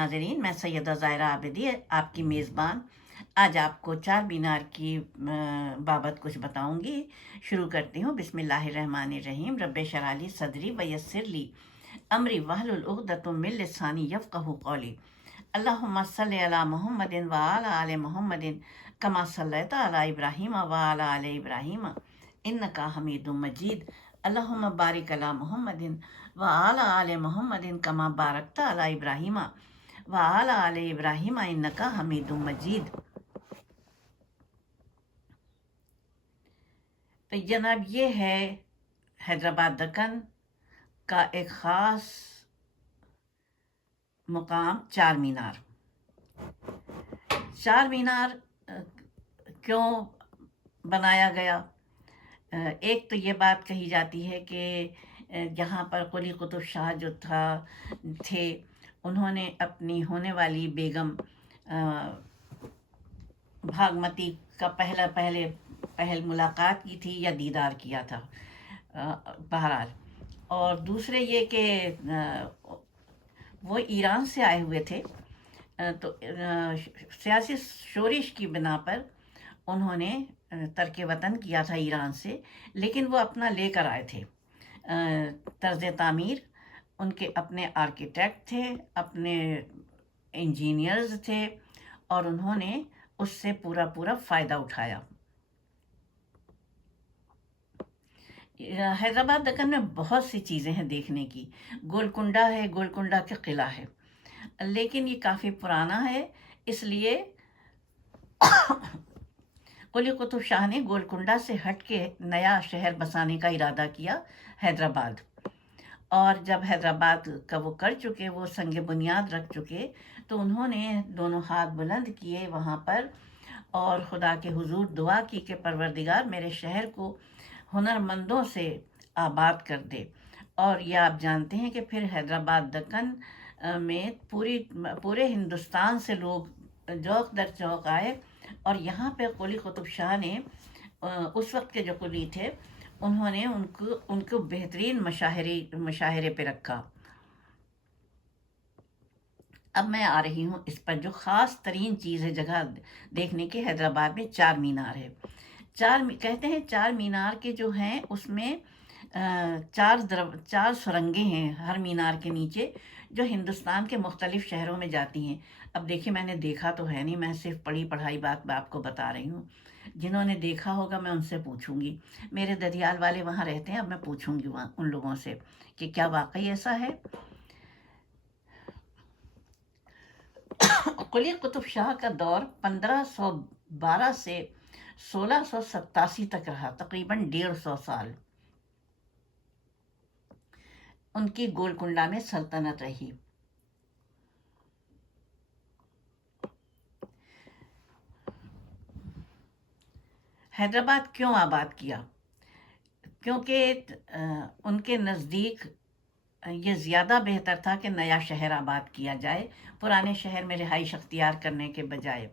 नाज़रीन, मैं सैयदा ज़ाहिरा आबिदी आपकी मेज़बान आज आपको चार मीनार की बाबत कुछ बताऊंगी। शुरू करती हूँ। बिस्मिल्लाहिर्रहमानिर्रहीम। रब्बे शरह ली सदरी व यस्सिर ली अमरी वहलुल उक़दतम मिन लिसानी यफ़क़हू क़ौली। अल्लाहुम्मा सल्लि अला मुहम्मदिन व अला आलि मुहम्मदिन कमा सल्लैता अला इब्राहीम व अला आलि इब्राहीम इन्नका हमीदुम मजीद। अल्लाहुम्मा बारिक अला मुहम्मदिन व अला आलि मुहम्मदिन कमा बारकता अला इब्राहीम व अला आलि इब्राहीम इन्नका हमीदुम मजीद। तो जनाब, ये है हैदराबाद दक्कन का एक ख़ास मुकाम चार मीनार। चार मीनार क्यों बनाया गया? एक तो ये बात कही जाती है कि यहाँ पर कुली कुतुब शाह जो थे, उन्होंने अपनी होने वाली बेगम भागमती का पहल मुलाकात की थी या दीदार किया था, बहरहाल। और दूसरे ये कि वो ईरान से आए हुए थे, तो सियासी शोरिश की बिना पर उन्होंने तर्क वतन किया था ईरान से, लेकिन वो अपना लेकर आए थे तर्ज तामीर। उनके अपने आर्किटेक्ट थे, अपने इंजीनियर्स थे, और उन्होंने उससे पूरा फ़ायदा उठाया। हैदराबाद दक्कन में बहुत सी चीज़ें हैं देखने की। गोलकुंडा है, गोलकुंडा का किला है, लेकिन ये काफ़ी पुराना है, इसलिए कुली कुतुब शाह ने गोलकुंडा से हट के नया शहर बसाने का इरादा किया, हैदराबाद। और जब हैदराबाद का वो कर चुके, वो संग बुनियाद रख चुके, तो उन्होंने दोनों हाथ बुलंद किए वहाँ पर और खुदा के हुजूर दुआ की कि परवरदिगार मेरे शहर को हुनरमंदों से आबाद कर दे। और ये आप जानते हैं कि फिर हैदराबाद दक्कन में पूरे हिंदुस्तान से लोग जौक दर चौक आए, और यहाँ पे कुली कुतुब शाह ने उस वक्त के जो कुली थे, उन्होंने उनको बेहतरीन मशाहरे पे रखा। अब मैं आ रही हूँ इस पर, जो ख़ास तरीन चीज़ है जगह देखने की। हैदराबाद में चार मीनार है। कहते हैं चार मीनार के जो हैं उसमें चार सुरंगें हैं हर मीनार के नीचे, जो हिंदुस्तान के मुख्तलिफ शहरों में जाती हैं। अब देखिए, मैंने देखा तो है नहीं, मैं सिर्फ पढ़ी पढ़ाई बात आपको बता रही हूँ। जिन्होंने देखा होगा मैं उनसे पूछूंगी। मेरे ददियाल वाले वहाँ रहते हैं, अब मैं पूछूंगी वहाँ उन लोगों से कि क्या वाकई ऐसा है। कुली कुतुब शाह का दौर 1512 से 1687 तक रहा, तकरीबन 150 साल उनकी गोलकुंडा में सल्तनत रही। हैदराबाद क्यों आबाद किया? क्योंकि उनके नज़दीक ये ज़्यादा बेहतर था कि नया शहर आबाद किया जाए, पुराने शहर में रिहाइश अख्तियार करने के बजाय।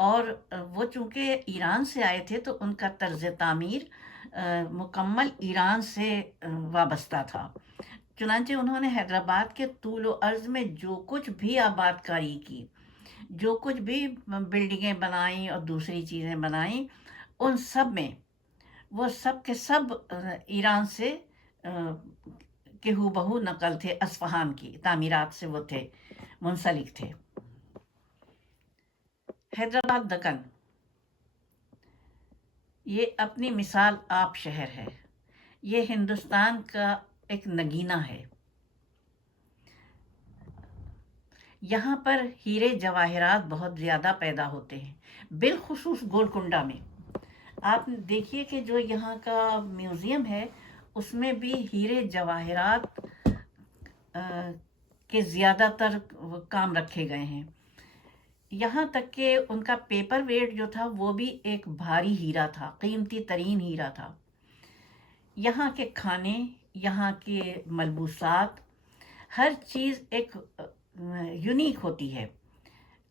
और वो चूँकि ईरान से आए थे, तो उनका तर्ज तामीर मुकम्मल ईरान से वाबस्ता था। चुनांचे उन्होंने हैदराबाद के तूल व अर्ज़ में जो कुछ भी आबादकारी की, जो कुछ भी बिल्डिंगें बनाई और दूसरी चीज़ें बनाई, उन सब में वो सब के सब ईरान से के हूबहू नकल थे। अस्फ़हान की तामीरात से वो थे, मुंसलिक थे। हैदराबाद दक्कन ये अपनी मिसाल आप शहर है। ये हिंदुस्तान का एक नगीना है। यहाँ पर हीरे जवाहरात बहुत ज़्यादा पैदा होते हैं, बिलखुसूस गोलकुंडा में। आप देखिए कि जो यहाँ का म्यूज़ियम है, उसमें भी हीरे जवाहरात के ज़्यादातर काम रखे गए हैं। यहाँ तक कि उनका पेपर वेट जो था, वो भी एक भारी हीरा था, कीमती तरीन हीरा था। यहाँ के खाने, यहाँ के मलबूसात, हर चीज़ एक यूनिक होती है,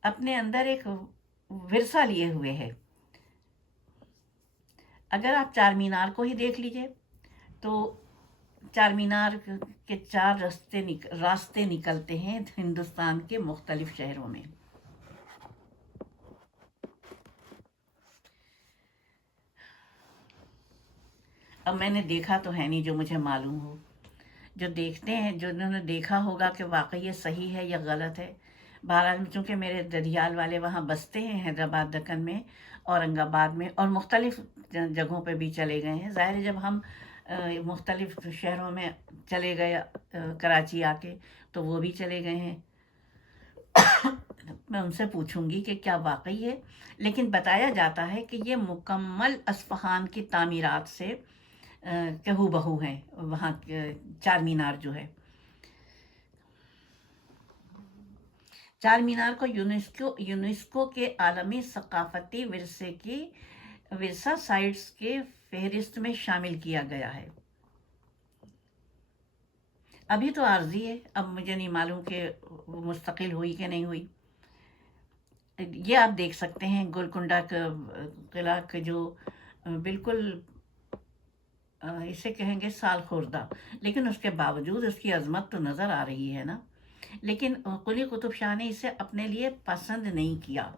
अपने अंदर एक विरसा लिए हुए है। अगर आप चार मीनार को ही देख लीजिए, तो چار مینار کے چار راستے نکلتے ہیں ہندوستان کے مختلف شہروں میں. اب میں نے دیکھا تو ہے نہیں جو مجھے معلوم ہو. جو دیکھتے ہیں، جو انہوں نے دیکھا ہوگا کہ واقعی یہ صحیح ہے یا غلط ہے. بہرحال چونکہ میرے ددیال والے وہاں بستے ہیں حیدرآباد دکن میں، اورنگ آباد میں، اور مختلف جگہوں پہ بھی چلے گئے ہیں. ظاہر ہے جب ہم مختلف شہروں میں چلے گئے، کراچی آ کے، تو وہ بھی چلے گئے ہیں. میں ان سے پوچھوں گی کہ کیا واقعی ہے. لیکن بتایا جاتا ہے کہ یہ مکمل اصفہان کی تعمیرات سے کہ ہو بہو ہیں وہاں چار مینار جو ہے. چار مینار کو یونیسکو کے عالمی ثقافتی ورثہ سائٹس کے فہرست میں شامل کیا گیا ہے. ابھی تو عارضی ہے، اب مجھے نہیں معلوم کہ مستقل ہوئی کہ نہیں ہوئی. یہ آپ دیکھ سکتے ہیں گولکنڈہ کا قلعہ کے جو بالکل اسے کہیں گے سال خوردہ، لیکن اس کے باوجود اس کی عظمت تو نظر آ رہی ہے نا. لیکن قلی قطب شاہ نے اسے اپنے لیے پسند نہیں کیا.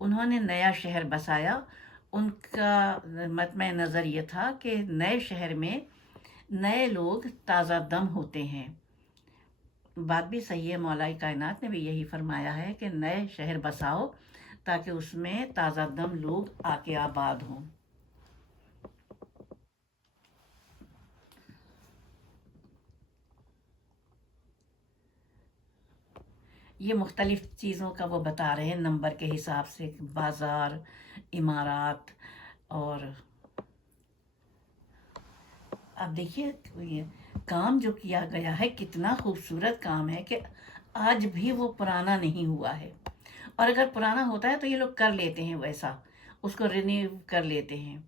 انہوں نے نیا شہر بسایا. ان کا مطمع نظر یہ تھا کہ نئے شہر میں نئے لوگ تازہ دم ہوتے ہیں. بات بھی صحیح ہے، مولا کائنات نے بھی یہی فرمایا ہے کہ نئے شہر بساؤ تاکہ اس میں تازہ دم لوگ آ کے آباد ہوں. یہ مختلف چیزوں کا وہ بتا رہے ہیں نمبر کے حساب سے، بازار، عمارات. اور اب دیکھیے یہ کام جو کیا گیا ہے کتنا خوبصورت کام ہے کہ آج بھی وہ پرانا نہیں ہوا ہے. اور اگر پرانا ہوتا ہے تو یہ لوگ کر لیتے ہیں ویسا، اس کو رینیو کر لیتے ہیں.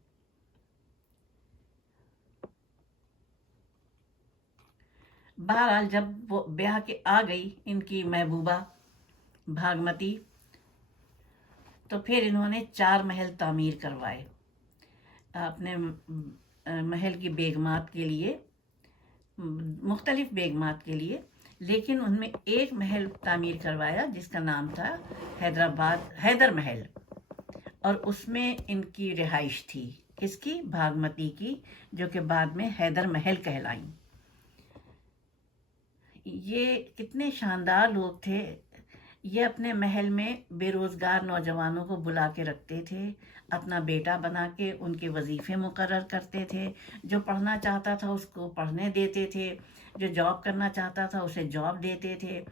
بہرحال جب وہ بیاہ کے آ گئی ان کی محبوبہ بھاگمتی، تو پھر انہوں نے 4 محل تعمیر کروائے اپنے محل کی بیگمات کے لیے، مختلف بیگمات کے لیے. لیکن ان میں ایک محل تعمیر کروایا جس کا نام تھا حیدر محل، اور اس میں ان کی رہائش تھی. کس کی؟ بھاگمتی کی، جو کہ بعد میں حیدر محل کہلائیں. یہ کتنے شاندار لوگ تھے. یہ اپنے محل میں بے روزگار نوجوانوں کو بلا کے رکھتے تھے، اپنا بیٹا بنا کے ان کے وظیفے مقرر کرتے تھے. جو پڑھنا چاہتا تھا اس کو پڑھنے دیتے تھے، جو جاب کرنا چاہتا تھا اسے جاب دیتے تھے.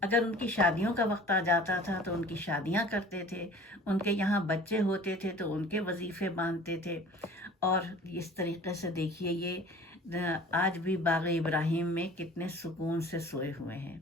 اگر ان کی شادیوں کا وقت آ جاتا تھا تو ان کی شادیاں کرتے تھے. ان کے یہاں بچے ہوتے تھے تو ان کے وظیفے باندھتے تھے. اور اس طریقے سے دیکھیے یہ آج بھی باغ ابراہیم میں کتنے سکون سے سوئے ہوئے ہیں.